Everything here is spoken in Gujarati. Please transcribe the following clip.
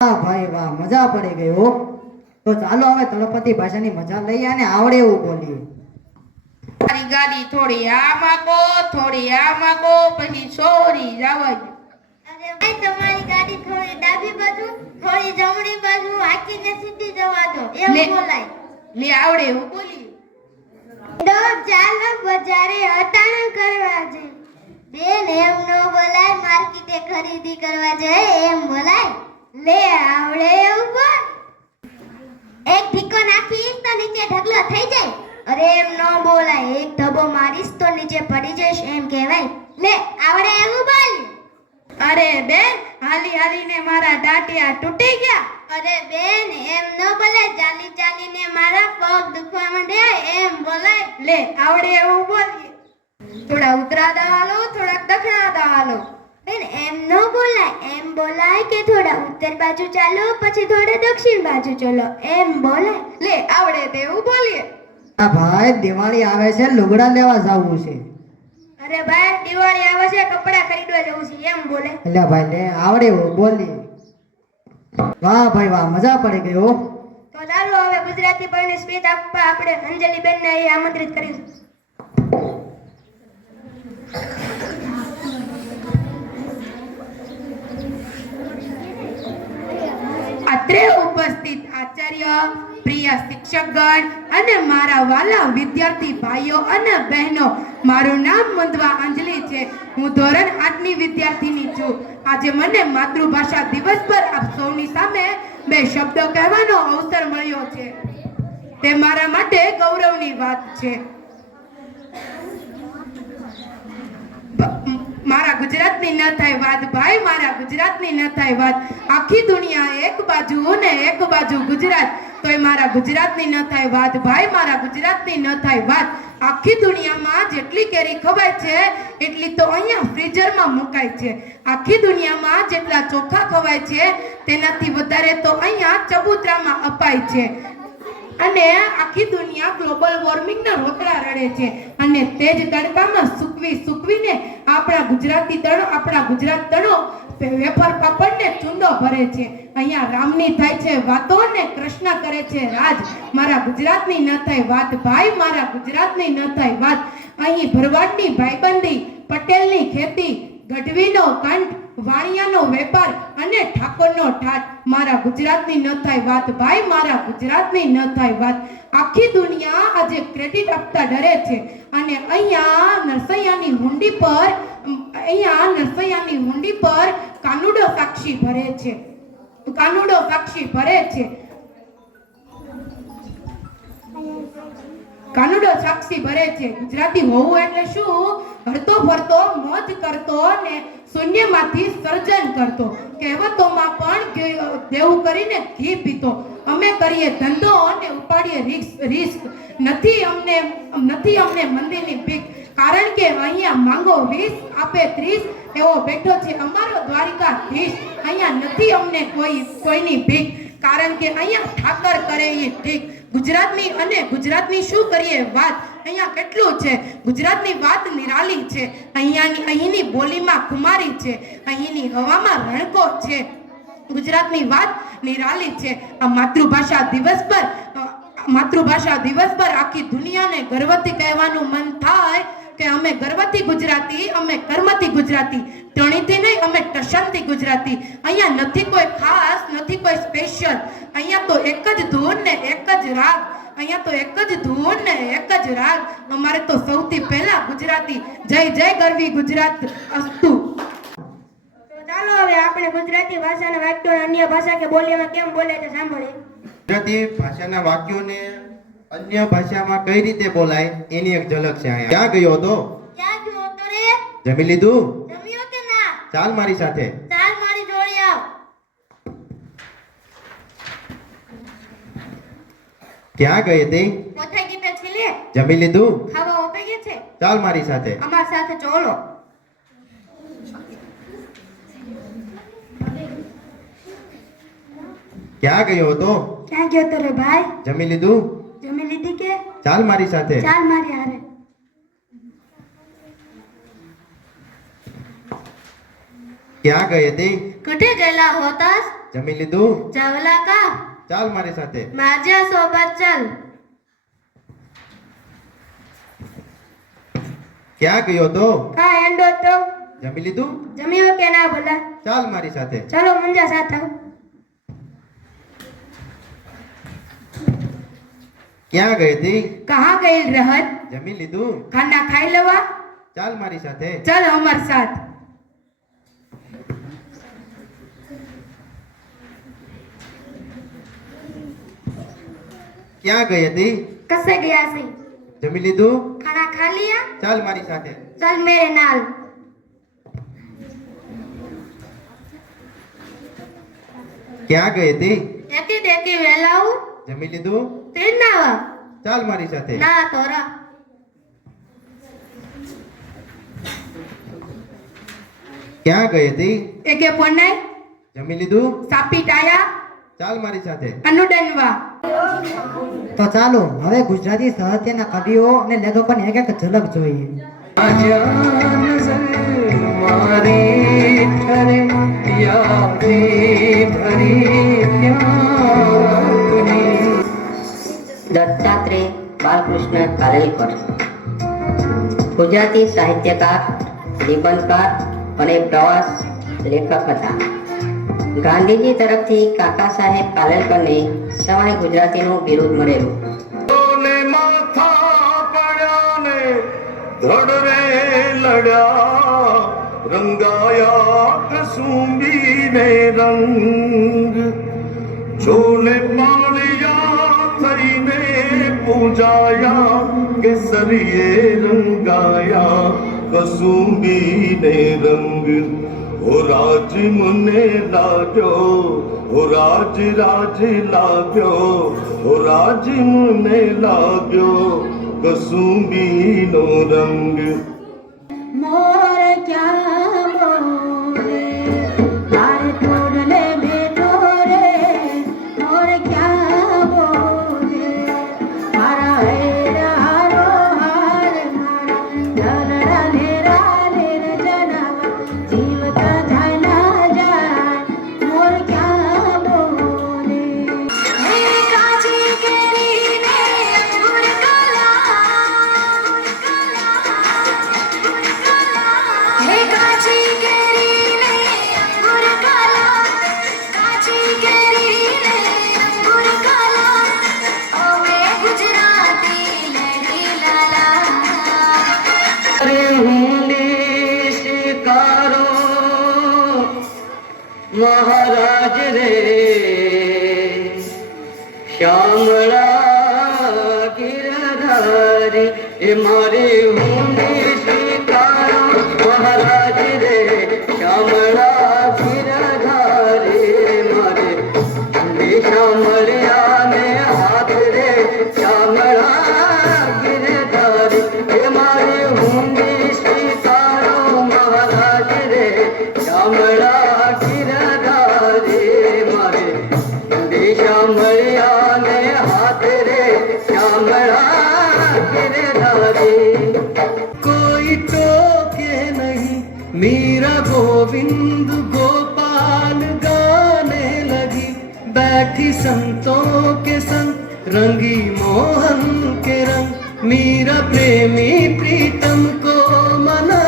વાહ ભાઈ વાહ, મજા પડી ગઈ હો. તો ચાલો હવે તળપદી ભાષાની મજા લઈએ અને આવડે એવું બોલીએ. મારી ગાડી થોડી આમ આકો, થોડી આમ આકો, પછી છોરી જવા દો. અરે ભાઈ, તમારી ગાડી થોડી ડાબી બાજુ, થોડી જમણી બાજુ હાંકીને સીધી જવા દો, લે. એવું બોલાય. લે આવડે એવું બોલી. તો ચાલો બજારે અટાણા કરવા જઈએ. બેન, એમ નો બોલાય. માર્કેટે ખરીદી કરવા જઈએ એમ બોલાય. લે આવડે એવું બોલ. એક ઠીકો નાખીશ તો નીચે ઢગલો થઈ જાય. અરે એમ નો બોલાય. એક ધબો મારીશ તો નીચે પડી જઈશ એમ કહેવાય. લે આવડે એવું બોલ. અરે બેન, હાલી હાલીને મારા દાંટિયા તૂટી ગયા. અરે બેન, એમ નો બોલાય. ચાલી ચાલીને મારા પગ દુખવા માંડ્યા એમ બોલાય. લે આવડે એવું બોલીએ. થોડા ઉતરા દાલો, થોડા દક્ષિણા દાલો. બેન, એમ નો બોલાય. એમ બોલાય કે થોડા ઉત્તર બાજુ ચાલો, પછી થોડા દક્ષિણ બાજુ ચાલો એમ બોલાય. લે આવડે તેવું બોલીએ. આ ભાઈ, દિવાળી આવે છે, લુગડા લેવા જવું છે. અરે ભાઈ, દિવાળી આવે છે, કપડા ખરીદવા જવું છે એમ બોલે. એટલે ભાઈ લે આવડે એવું બોલીએ. વાહ ભાઈ વાહ, મજા પડી ગઈ હો. તો ચાલો હવે ગુજરાતી ભાઈને સ્પીચ આપવા આપણે અંજલિબેનને અહીં આમંત્રિત કરીશું. અત્રે ઉપસ્થિત આચાર્ય, પ્રિય શિક્ષકગણ અને મારા વાલા વિદ્યાર્થી ભાઈઓ અને બહેનો, મારું નામ મંધવા અંજલિ છે. હું ધોરણ 8 ની વિદ્યાર્થીની છું. આજે મને માતૃભાષા દિવસ પર આપ સૌની સામે બે શબ્દો કહેવાનો અવસર મળ્યો છે. તે મારા માટે ગૌરવની વાત છે. મારા ગુજરાતની ન થાય વાત ભાઈ, મારા ગુજરાતની ન થાય વાત. આખી દુનિયા એક બાજુ ને એક બાજુ ગુજરાત, તોય મારા ગુજરાતની ન થાય વાત ભાઈ, મારા ગુજરાતની ન થાય વાત. આખી દુનિયામાં જેટલી કેરી ખવાય છે એટલી તો અહીંયા ફ્રીઝરમાં મુકાય છે. આખી દુનિયામાં જેટલા ચોખા ખવાય છે તેનાથી વધારે તો અહીંયા ચબૂતરામાં અપાય છે. અને આખી દુનિયા ગ્લોબલ વોર્મિંગના રોકડા રડે છે અને તે જ તડકામાં સૂકવીને આપણા ગુજરાત તણો વેફર પાપડને ચૂંદો ભરે છે. અહીંયા રામની થાય છે વાતો ને કૃષ્ણ કરે છે રાજ. મારા ગુજરાતની ન થાય વાત ભાઈ, મારા ગુજરાતની ન થાય વાત. અહીં ભરવાડની ભાઈબંધી, પટેલની ખેતી, ગઢવીનો કંઠ, વાણિયાનો વેપાર અને ઠાકોરનો ઠાઠ. મારા ગુજરાતની ન થાય વાત ભાઈ, મારા ગુજરાતની ન થાય વાત. આખી દુનિયા આજે ક્રેડિટ આપતા ડરે છે અને અહીંયા નરસૈયાની હુંડી પર કાનુડો સાક્ષી ભરે છે. ગુજરાતી હોવું એટલે શું? હરતો ફરતો, મોજ કરતો ને શૂન્યમાંથી સર્જન કરતો. કહેવતોમાં પણ દેવું કરીને ઘી પીતો. અમે કરીએ ધંધો અને ઉપાડીએ રિસ્ક. નથી અમને મંદિરની ભીખ, કારણ કે અહીંયા માંગો 20 આપે 30 એવો બેઠો છે અમારો દ્વારિકાધીશ. અહીંયા નથી અમને કોઈની ભીખ, કારણ કે અહીંયા ઠાકર કરે એ ઠીક. ગુજરાતની શું કરીએ વાત, અહીંયા કેટલું છે. ગુજરાતની વાત નિરાલી છે. અહીંની બોલીમાં ખુમારી છે, અહીંની હવામાં રણકો છે. ગુજરાતની વાત નિરાલી છે. આ માતૃભાષા દિવસ પર આખી દુનિયાને ગર્વથી કહેવાનું મન થાય કે અમે ગર્વથી ગુજરાતી, અમે કર્મથી ગુજરાતી. ટણીથી નહીં, અમે ટશનથી ગુજરાતી. અહીંયા નથી કોઈ ખાસ, નથી કોઈ સ્પેશિયલ. અહીંયા તો એક જ ધૂન ને એક જ રાગ. અમારે તો સૌથી પહેલા ગુજરાતી. જય જય ગરવી ગુજરાત અસ્તુ. ચાલો હવે આપણે ગુજરાતી ભાષાના વાક્યોને અન્ય ભાષા કે બોલીમાં કેમ બોલે છે સાંભળીએ. ગુજરાતી ભાષાના વાક્યોને અન્ય ભાષામાં કઈ રીતે બોલાય એની એક ઝલક છે અહીંયા. ક્યાં ગયો હતો? ક્યાં ગયો તો રે? જમી લીધું? જમ્યો કે ના? ચાલ મારી સાથે. ચાલ મારી જોડે આવ. ક્યાં ગઈ હતી? કોથાઈ ગીતે છીએ. જમી લીધું? ખાવા ઓપે ગયા છે. ચાલ મારી સાથે. અમાર સાથે ચોલો. ક્યાં ગયો હતો? ક્યાં ગયો તો રે ભાઈ? જમી લીધું? જમી લીધી કે? ચાલ મારી સાથે. ચાલ મારી હારે. ક્યાં ગઈ હતી? કુઠે ગયેલા હોતાસ? જમી લીધું? ચાવલા કા ચાલ મારી સાથે. માજા સોબત ચાલ. ક્યાં ગયો તો? કા એંડો તો જમી લીધું? જમ્યો કે ના બોલા? ચાલ મારી સાથે. ચલો મુંજા સાથ આવ. ક્યાં ગઈ હતી? कहाँ गई रहत? જમી લીધું? खाना खाई लवा? ચાલ મારી સાથે. चल हमार साथ. ક્યાં ગઈ હતી? कसे गया से? જમી લીધું? खाना खा लिया? ચાલ મારી સાથે. चल मेरे नाल. ક્યાં ગઈ હતી? एकी देकी वेलाऊ જમી લીધું? तीन नावा. ચાલ મારી સાથે. ना तोरा. ક્યાં ગઈ હતી? एके पोनाई જમી લીધું? सापी टाया ચાલ મારી સાથે. अनुडनवा. તો ચાલો હવે ગુજરાતી સાહિત્યના કવિઓ અને લેખકોની એક એક ઝલક જોઈએ. દત્તાત્રેય બાલકૃષ્ણ કાલેલકર ગુજરાતી સાહિત્યકાર, નિબંધકાર અને પ્રવાસ લેખક હતા. ગાંધીજી તરફથી કાકા સાહેબ કાલેલકરને સવાઈ ગુજરાતીનું બિરુદ મળેલું. ધડરે લડ્યા રંગાયા કસુંબીને રંગ છોલે પાળ્યા થઈને પૂજાયા કેસરીએ રંગાયા કસુંબીને રંગ ઓ રાજ મને લાગ્યો ઓ રાજ રાજ લાગ્યો ઓ રાજ મને લાગ્યો કસુંબીનો રંગ. मोर क्या बोले तारे तोड़ले बेटो रे. मोर क्या बोले मारा हेरारो हार मारा जलड़ा लेरा लेर जनावा जीवता जाय ना जाय. मोर क्या बोले हे काजी केरी ने अंगूर हे काची केरी ने अंगूर काला. काची केरी ने अंगूर काला. ओ वे गुजराती लड़ी लाला. અરે હુંડી શિકારો મહારાજ રે શ્યામળા ગિરધારી એ મારી હુંડી શિકારો મહારાજ રે શ્યામળા ગિરધારી મારે હુંડી શ્યામળિયા ને હાથ રે શ્યામળા ગિરધારી એ મારી હુંડી શિકારો મહારાજ રે શ્યામળા ગિરધારી મારે હુંડી શ્યામળિયા ને હાથ રે શ્યામળા ગિરધારી. कोई टोके नहीं मीरा गोविंद गोपाल गाने लगी. बैठी संतों के संग रंगी मोहन के रंग. मीरा प्रेमी प्रीतम को मना